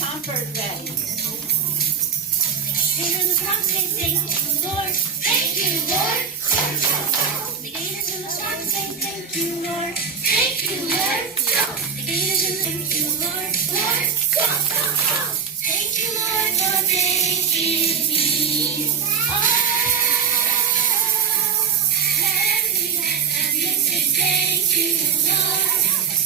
pampered well. Bigay na sa say thank you, Lord. Thank you, Lord. Bigay na sa say thank you, Lord. Thank you, Lord.